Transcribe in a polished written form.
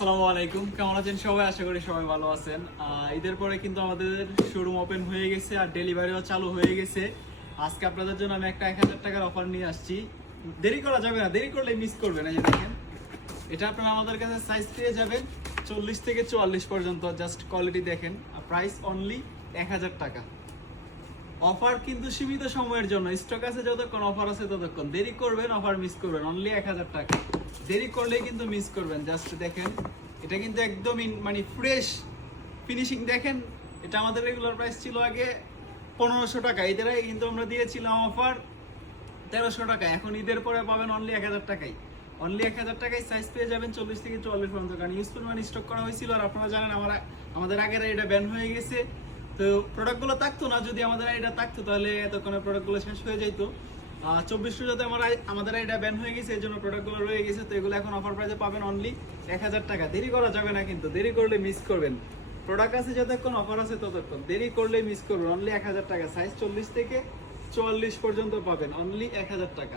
আসসালামু আলাইকুম, কেমন আছেন সবাই? আশা করি সবাই ভালো আছেন। ঈদের পরে কিন্তু আমাদের শোরুম ওপেন হয়ে গেছে আর ডেলিভারিও চালু হয়ে গেছে। আজকে আপনাদের জন্য আমি একটা 1000 টাকার অফার নিয়ে আসছি। দেরি করা যাবে না, দেরি করলে মিস করবেন। এই যে দেখেন, এটা আপনারা আমাদের কাছে সাইজ পেয়ে যাবেন 40 থেকে 44 পর্যন্ত। জাস্ট কোয়ালিটি দেখেন। প্রাইস অনলি 1000 টাকা। অফার কিন্তু সীমিত সময়ের জন্য, স্টক আছে যতক্ষণ, অফার আছে ততক্ষণ। দেরি করবেন, অফার মিস করবেন। অনলি 1000 টাকা। দেরি করলেই কিন্তু মিস করবেন। জাস্ট দেখেন, এটা কিন্তু একদম মানে ফ্রেশ ফিনিশিং দেখেন। এটা আমাদের রেগুলার প্রাইস ছিল আগে 1500 টাকা, এদের আগে কিন্তু আমরা দিয়েছিলাম অফার 1300 টাকা। এখন ঈদের পরে পাবেন অনলি 1000 টাকায়। অনলি 1000 টাকায় সাইজ পেয়ে যাবেন 40 থেকে 44 পর্যন্ত। কারণ ইউজফুল মানে স্টক করা হয়েছিল, আর আপনারা জানেন আমাদের আগের এটা ব্যান হয়ে গেছে। তো প্রোডাক্টগুলো থাকতো না, যদি আমাদের এটা থাকতো তাহলে এতক্ষণে প্রোডাক্টগুলো শেষ হয়ে যেত। 24 যাতে আমাদের এটা ব্যান হয়ে গেছে, এই জন্য প্রোডাক্টগুলো রয়ে গেছে। তো এগুলো এখন অফার প্রাইসে পাবেন অনলি 1000 টাকা। দেরি করা যাবে না কিন্তু, দেরি করলে মিস করবেন। প্রোডাক্ট আছে যতক্ষণ, অফার আছে ততক্ষণ। দেরি করলে মিস করবেন। অনলি 1000 টাকা, সাইজ 40 থেকে 44 পর্যন্ত পাবেন অনলি 1000 টাকা।